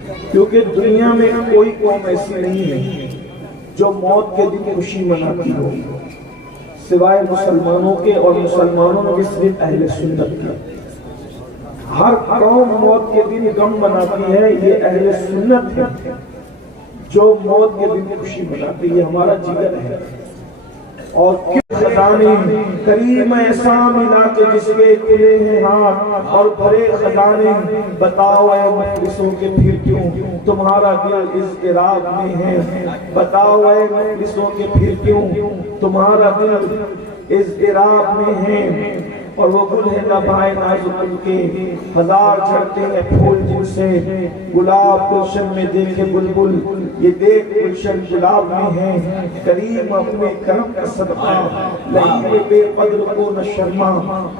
کیونکہ دنیا میں کوئی قوم ایسی نہیں ہے جو موت کے دن خوشی مناتی ہو سوائے مسلمانوں کے، اور مسلمانوں میں صرف اہل سنت کی۔ ہر قوم موت کے دن غم مناتی ہے، یہ اہل سنت ہے جو موت کے دن خوشی مناتی ہے۔ یہ ہمارا جگر ہے۔ اور کس خزانے کریم ایسا ملا کہ جس کے کھلے ہیں ہاتھ اور بھرے خزانے، بتاؤ اے مفلسوں کے پھر کیوں تمہارا دل اضطراب میں ہے، بتاؤ اے مفلسوں کے پھر کیوں تمہارا دل اضطراب میں ہے۔ اور وہ گل ہے نبھائے نازک ان کے، ہزار جھڑتے ہیں پھول جن سے، گلاب گلشن میں دیکھے بلبل، یہ دیکھ گلشن گلاب میں ہے، کریم اپنے کرم کا صدقہ لئیے بے قدر کو نہ شرما،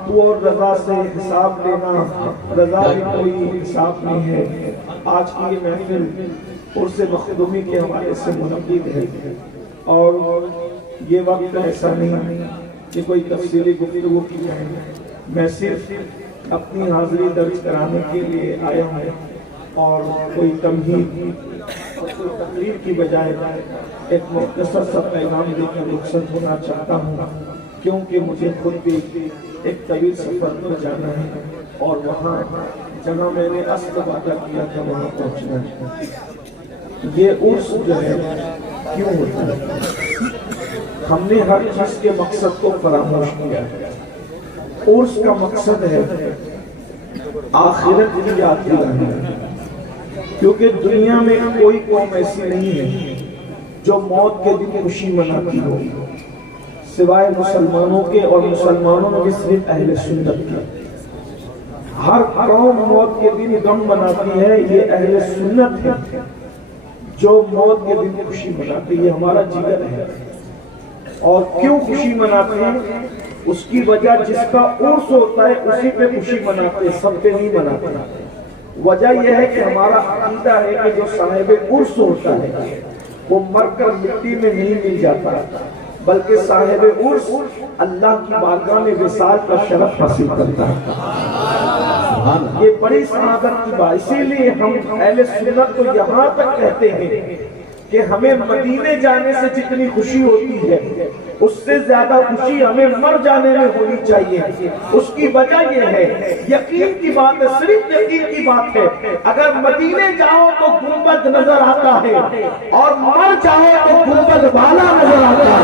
تو اور رضا سے حساب لینا، رضا بھی کوئی حساب نہیں ہے۔ آج کی یہ محفل عرس مخدومی کے حوالے سے منعقد ہے، اور یہ وقت ایسا نہیں کہ کوئی تفصیلی گفتگو کی جائے، میں صرف اپنی حاضری درج کرانے کے لیے آیا ہوں، اور کوئی تمہید اور کوئی تقریر کی بجائے ایک مختصر سا پیغام دے کر رخصت ہونا چاہتا ہوں، کیونکہ مجھے خود بھی ایک طویل سفر پر جانا ہے، اور وہاں جہاں میں نے اصل وعدہ کیا تھا وہاں پہنچنا ہے۔ یہ عرس جو ہے کیوں ہوتا ہے؟ ہم نے ہر چیز کے مقصد کو فراموش کیا ہے۔ عرس کا مقصد ہے آخرت کی یاد دلانا، کیونکہ دنیا میں کوئی قوم ایسی نہیں ہے جو موت کے دن خوشی مناتی ہو سوائے مسلمانوں کے، اور مسلمانوں میں صرف اہل سنت کی۔ ہر قوم موت کے دن غم مناتی ہے، یہ اہل سنت ہے جو موت کے دن خوشی مناتی ہے۔ یہ ہمارا جگر ہے۔ اور کیوں خوشی مناتے ہیں؟ اس کی وجہ جس کا عرس ہوتا ہے اسی پہ خوشی مناتے ہیں، سب پہ نہیں مناتے۔ وجہ یہ ہے کہ ہمارا عقیدہ ہے کہ جو صاحب عرس ہوتا ہے وہ مر کر مٹی میں نہیں مل جاتا، بلکہ صاحب عرس اللہ کی بارگاہ میں وصال کا شرف حاصل کرتا ہے۔ یہ بڑی سعادت کی بات، اسی لیے ہم اہل سنت کو یہاں تک کہتے ہیں کہ ہمیں مدینے جانے سے جتنی خوشی ہوتی ہے اس سے زیادہ خوشی ہمیں مر جانے میں ہونی چاہیے۔ اس کی وجہ یہ ہے، یقین کی بات ہے، صرف یقین کی بات ہے۔ اگر مدینے جاؤ تو گنبد نظر آتا ہے، اور مر جاؤ تو گنبد والا نظر آتا ہے۔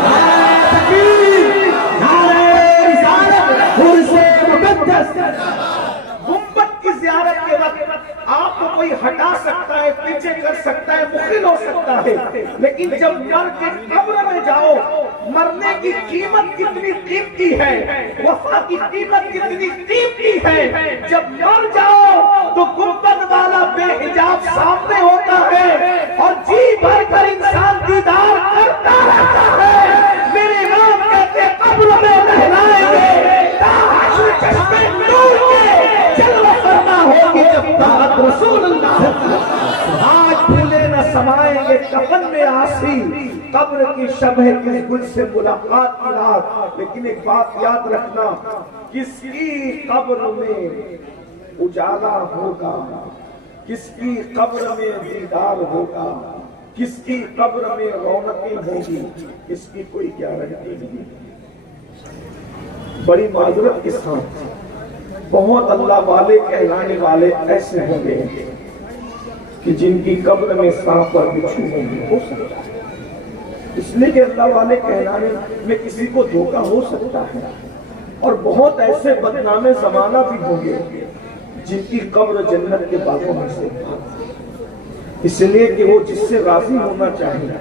گنبد کی زیارت کے وقت آپ کو کوئی ہٹا سکتا ہے، پیچھے کر سکتا ہے، مخل ہو سکتا ہے، لیکن جب مر کے قبر میں جاؤ، مرنے کی قیمت کتنی قیمتی ہے، وفا کی قیمت کتنی قیمتی ہے۔ جب مر جاؤ تو گنبد والا بے حجاب سامنے ہوتا ہے، اور جی بھر کر انسان دیدار کرتا رہتا ہے۔ میرے امام کہتے قبر میں لہرائیں گے چشمے نور کے، جلوہ فرما ہوگی جب طاعت رسول اللہ۔ آج بھولے نہ سمائیں گے کفن میں آسی، قبر کی شبہ کس گل سے ملاقات کی رات۔ لیکن ایک بات یاد رکھنا، کس کی قبر میں اجالا ہوگا، کس کی قبر میں دیدار ہوگا، کس کی قبر میں رونقیں ہوگی، اس کی کوئی گارنٹی نہیں۔ بڑی معذرت کے ساتھ بہت اللہ والے کہلانے والے ایسے ہوں گے کہ جن کی قبر میں سانپ پر بچھو ہوں گے، ہو سکتا ہے، اس لیے کہ اللہ والے کہلانے میں کسی کو دھوکہ ہو سکتا ہے۔ اور بہت ایسے بدنام زمانہ بھی ہوں گے جن کی قبر جنت کے باغوں میں سے، اس لیے کہ وہ جس سے راضی ہونا چاہیے،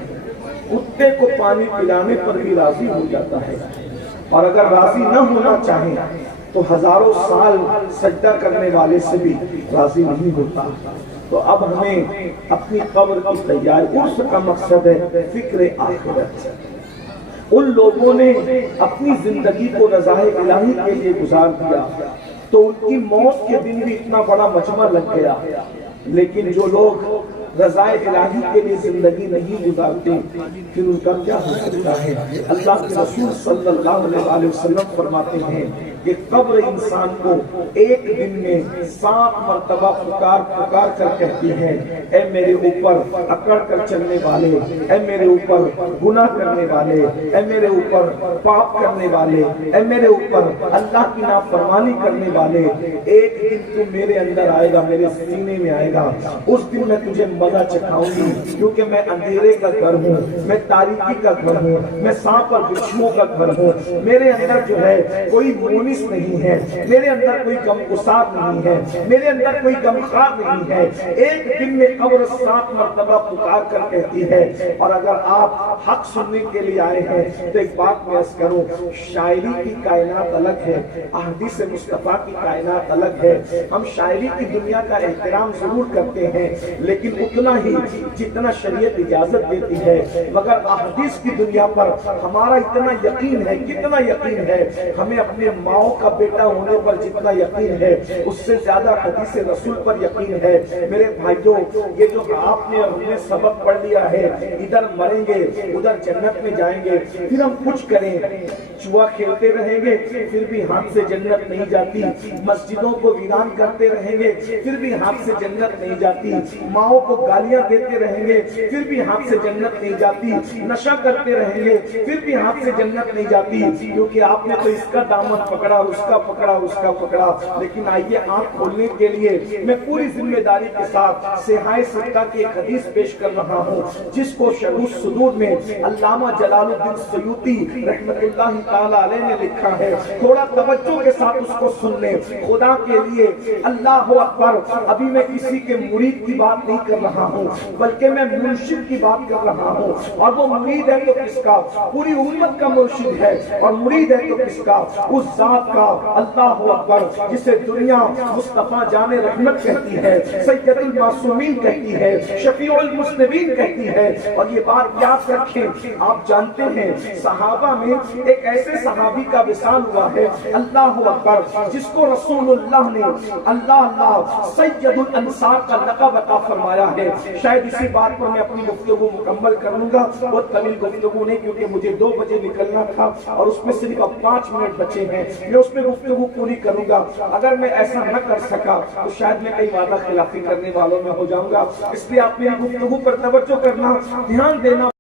کتے کو پانی پلانے پر بھی راضی ہو جاتا ہے، اور اگر راضی نہ ہونا چاہیں تو ہزاروں سال سجدہ کرنے والے سے بھی راضی نہیں ہوتا۔ تو اب ہمیں اپنی قبر کی تیاری، عرس کا مقصد ہے فکر آخرت۔ ان لوگوں نے اپنی زندگی کو رضائے الہی کے لیے گزار دیا تو ان کی موت کے دن بھی اتنا بڑا مجمع لگ گیا، لیکن جو لوگ رضائے الہی کے لیے زندگی نہیں گزارتے پھر ان کا کیا ہو سکتا ہے؟ اللہ کے رسول صلی اللہ علیہ وسلم فرماتے ہیں کہ قبر انسان کو ایک دن میں 7 مرتبہ پکار کر کہتی ہے، اے میرے اوپر اکڑ کر چلنے والے، اے میرے اوپر گناہ کرنے والے، اے میرے اوپر پاپ کرنے والے، اے میرے اوپر اللہ کی نافرمانی کرنے والے، ایک دن تو میرے اندر آئے گا، میرے سینے میں آئے گا، اس دن میں تجھے مزہ چکھاؤں گی، کیونکہ میں اندھیرے کا گھر ہوں، میں تاریکی کا گھر ہوں، میں سانپ اور بچھوؤں کا گھر ہوں، میرے اندر جو ہے کوئی مونس نہیں ہے، میرے اندر کوئی غمگسار نہیں ہے، میرے اندر کوئی غمخوار نہیں ہے۔ ایک دن میں قبر 7 مرتبہ پکار کر کہتی ہے۔ اور اگر آپ حق سننے کے لیے آئے ہیں تو ایک بات میں عرض کروں، شاعری کی کائنات الگ ہے، احادیث مصطفیٰ کی کائنات الگ ہے۔ ہم شاعری کی دنیا کا احترام ضرور کرتے ہیں لیکن اتنا ہی جتنا شریعت اجازت دیتی ہے، مگر احادیث کی دنیا پر ہمارا اتنا یقین ہے، کتنا یقین ہے، ہمیں اپنے ماؤں کا بیٹا ہونے پر جتنا یقین ہے اس سے زیادہ حدیث رسول پر یقین ہے۔ میرے بھائیوں، یہ جو آپ نے اور ہم نے سبق پڑھ لیا ہے، ادھر مریں گے ادھر جنت میں جائیں گے، پھر ہم کچھ کریں، جوا کھیلتے رہیں گے پھر بھی ہاتھ سے جنت نہیں جاتی، مسجدوں کو ویران کرتے رہیں گے پھر بھی ہاتھ سے جنت نہیں جاتی، ماؤں کو گالیاں دیتے رہیں گے پھر بھی ہاتھ سے جنت نہیں جاتی، نشہ کرتے رہیں گے پھر بھی ہاتھ سے جنت نہیں جاتی، کیونکہ آپ نے تو اس کا دامن پکڑا، اس کا پکڑا، اس کا پکڑا۔ لیکن آئیے آنکھ کھولنے کے لیے میں پوری ذمہ داری کے ساتھ صحاح ستہ کی ایک حدیث پیش کر رہا ہوں، جس کو شرح الصدور میں علامہ جلال الدین سیوطی رحمت اللہ تعالی علیہ نے لکھا ہے۔ تھوڑا توجہ کے ساتھ اس کو سن لیں، خدا کے لیے، اللہ اکبر۔ ابھی میں کسی کے مرید کی بات نہیں کر رہا ہوں بلکہ میں مرشد کی بات کر رہا ہوں، اور وہ مرید ہے تو کس کا؟ پوری امت کا مرشد ہے، اور مرید ہے تو کس کا؟ اس ذات کا، اللہ اکبر، جسے دنیا مصطفیٰ جان رحمت کہتی ہے، سید المعصومین کہتی ہے، شفیع المذنبین کہتی ہے۔ اور یہ بات یاد رکھیں، آپ جانتے ہیں صحابہ میں ایک ایسے صحابی کا وصال ہوا ہے، اللہ اکبر، جس کو رسول اللہ نے اللہ سید الانصار کا لقب عطا فرمایا ہے۔ شاید اسی بات پر میں اپنی گفتگو مکمل کر لوں گا، وہ طویل گفتگو نہیں، کیونکہ مجھے 2 بجے نکلنا تھا اور اس میں صرف اب 5 منٹ بچے ہیں، میں اس میں گفتگو پوری کروں گا۔ اگر میں ایسا نہ کر سکا تو شاید میں کئی وعدہ خلافی کرنے والوں میں ہو جاؤں گا، اس لیے آپ میری گفتگو پر توجہ کرنا، دھیان دینا۔